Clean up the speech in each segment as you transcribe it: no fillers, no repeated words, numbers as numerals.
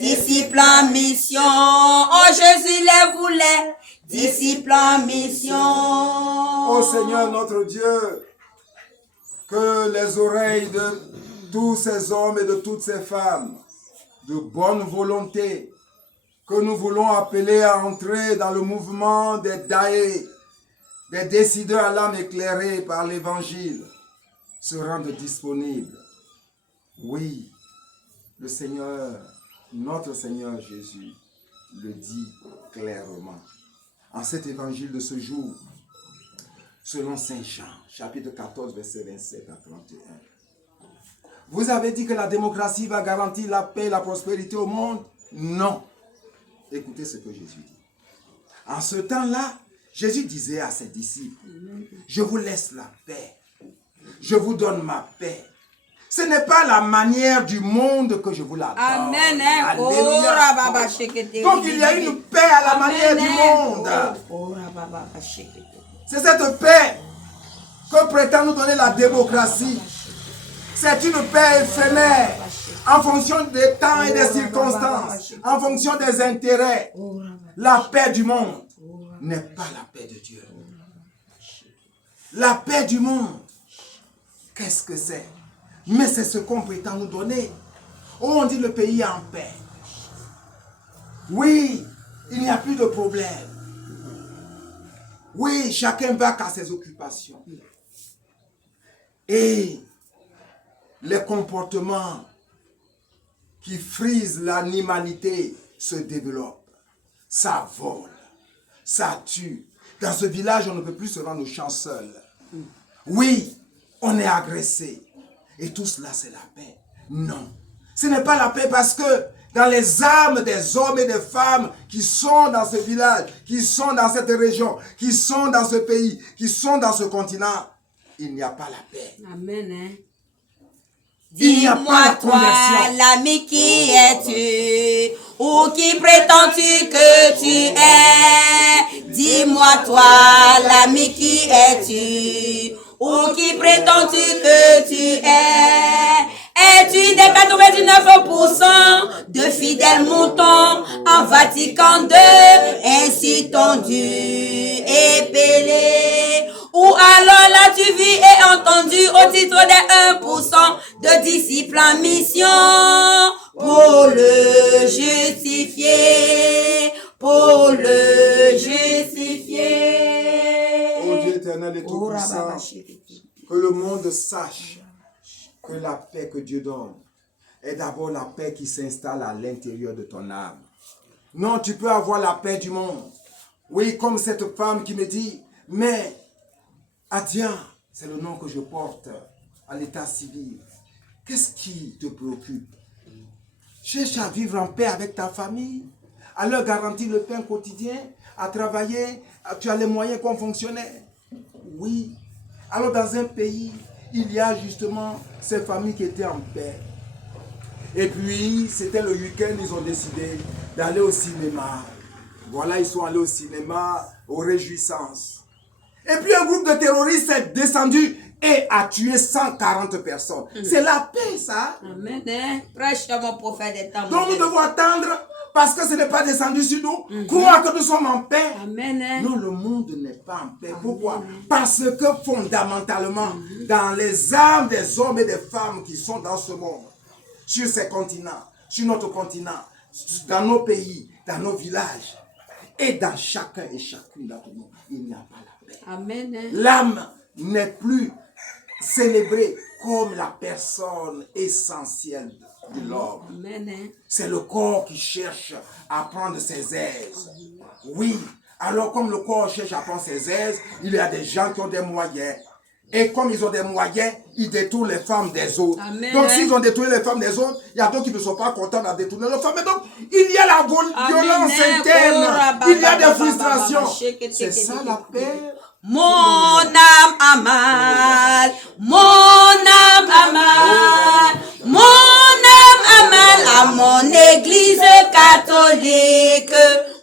Disciples en mission, oh Jésus les voulait, disciples en mission. Ô Seigneur notre Dieu, que les oreilles de tous ces hommes et de toutes ces femmes de bonne volonté que nous voulons appeler à entrer dans le mouvement des Daé, des décideurs à l'âme éclairée par l'évangile, se rendent disponibles. Oui, le Seigneur, notre Seigneur Jésus, le dit clairement. En cet évangile de ce jour, selon Saint Jean, chapitre 14, verset 27 à 31. Vous avez dit que la démocratie va garantir la paix et la prospérité au monde? Non. Écoutez ce que Jésus dit. En ce temps-là, Jésus disait à ses disciples, je vous laisse la paix, je vous donne ma paix. Ce n'est pas la manière du monde que je vous la donne. Amen. Alléluia. Donc il y a une paix à la manière du monde. C'est cette paix que prétend nous donner la démocratie. C'est une paix éphémère en fonction des temps et des circonstances, en fonction des intérêts. La paix du monde n'est pas la paix de Dieu. La paix du monde, qu'est-ce que c'est? Mais c'est ce qu'on prétend nous donner. Oh, on dit le pays est en paix. Oui, il n'y a plus de problème. Oui, chacun va qu'à ses occupations. Et les comportements qui frisent l'animalité se développent. Ça vole, ça tue. Dans ce village, on ne peut plus se rendre au champ seul. Oui, on est agressé. Et tout cela, c'est la paix. Non, ce n'est pas la paix parce que dans les âmes des hommes et des femmes qui sont dans ce village, qui sont dans cette région, qui sont dans ce pays, qui sont dans ce continent, il n'y a pas la paix. Amen. Dis-moi toi, l'ami qui es-tu? Ou qui prétends-tu que tu es? Dis-moi toi, l'ami qui es-tu? Ou qui prétends-tu que tu es? Es-tu des 99% de fidèles moutons en Vatican II, ainsi tondus et pelés? Ou alors l'as-tu vu et entendu au titre des 1% de disciples en mission pour le justifier, pour le justifier. Ô Dieu éternel et tout-puissant, que le monde sache que la paix que Dieu donne est d'abord la paix qui s'installe à l'intérieur de ton âme. Non, tu peux avoir la paix du monde. Oui, comme cette femme qui me dit, mais Adia, c'est le nom que je porte à l'état civil. Qu'est-ce qui te préoccupe? Cherche à vivre en paix avec ta famille, à leur garantir le pain quotidien, à travailler, tu as les moyens comme fonctionnaire. Oui. Alors dans un pays, il y a justement ces familles qui étaient en paix. Et puis, c'était le week-end, ils ont décidé d'aller au cinéma. Voilà, ils sont allés au cinéma, aux réjouissances. Et puis un groupe de terroristes est descendu et a tué 140 personnes. C'est la paix, ça. Amen. Prêche mon prophète des temps. Donc nous devons attendre, parce que ce n'est pas descendu sur nous, croire que nous sommes en paix. Amen. Non, le monde n'est pas en paix. Pourquoi? Parce que fondamentalement, dans les âmes des hommes et des femmes qui sont dans ce monde, sur ces continents, sur notre continent, dans nos pays, dans nos villages, et dans chacun et chacune d'entre nous, il n'y a pas la paix. Amen. L'âme n'est plus célébrée comme la personne essentielle de l'homme. Amen. C'est le corps qui cherche à prendre ses aises. Oui, alors comme le corps cherche à prendre ses aises, il y a des gens qui ont des moyens. Et comme ils ont des moyens, ils détournent les femmes des autres. Amen. Donc s'ils ont détourné les femmes des autres, il y a d'autres qui ne sont pas contents de détourner leurs femmes. Et donc, il y a la violence interne. Il y a des frustrations. C'est ça la paix. Mon âme a mal, mon âme a mal, mon âme a mal à mon église catholique.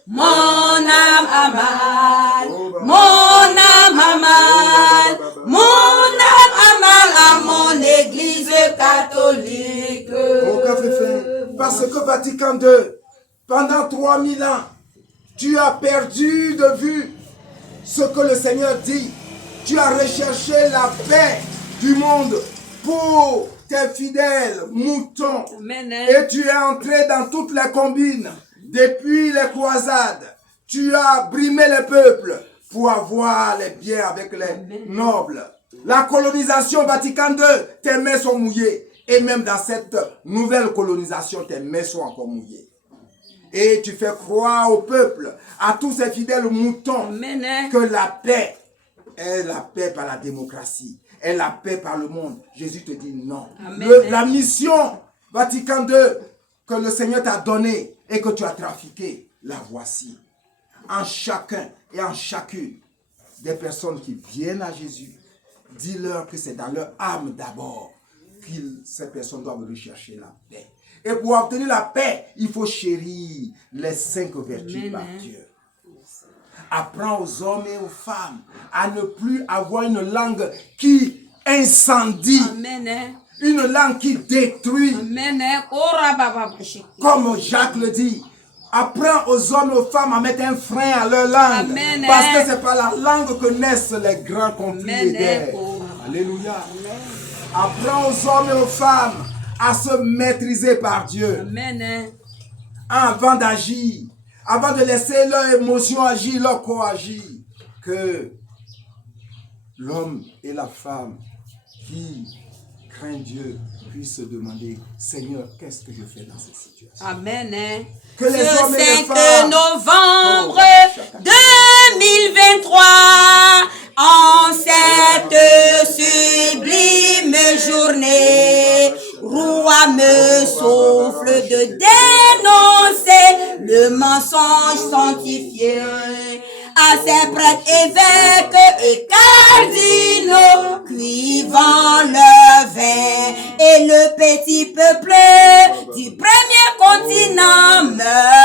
Mon âme a mal, mon âme a mal, mon âme a mal à mon église catholique. Parce Parce que Vatican II, pendant 3000 ans, tu as perdu de vue ce que le Seigneur dit. Tu as recherché la paix du monde pour tes fidèles moutons. Amen. Et tu es entré dans toutes les combines. Depuis les croisades, tu as brimé les peuples pour avoir les biens avec les nobles. La colonisation Vatican II, tes mains sont mouillées. Et même dans cette nouvelle colonisation, tes mains sont encore mouillées. Et tu fais croire au peuple, à tous ces fidèles moutons, Amen. que la paix est la paix par la démocratie, est la paix par le monde. Jésus te dit non. Amen. La mission Vatican II que le Seigneur t'a donnée et que tu as trafiquée, la voici. En chacun et en chacune des personnes qui viennent à Jésus, dis-leur que c'est dans leur âme d'abord que ces personnes doivent rechercher la paix. Et pour obtenir la paix, il faut chérir les 5 vertus par Dieu. Apprends aux hommes et aux femmes à ne plus avoir une langue qui incendie, Amen. une langue qui détruit. Amen. Ora baba bashi. Comme Jacques le dit, apprends aux hommes et aux femmes à mettre un frein à leur langue. Amen. Parce que c'est par la langue que naissent les grands conflits Amen. et guerres. Alléluia. Apprends aux hommes et aux femmes à se maîtriser par Dieu. Amen. Avant d'agir, avant de laisser leurs émotions agir, leur corps agir, que l'homme et la femme qui craignent Dieu puissent se demander, Seigneur, qu'est-ce que je fais dans cette situation? Amen. Que les Ce hommes et les 5 femmes, novembre 2023, en cette sublime journée, Roi me souffle de dénoncer le mensonge sanctifié à ses prêtres évêques et cardinaux, cuivant le vin, et le petit peuple du premier continent meurt.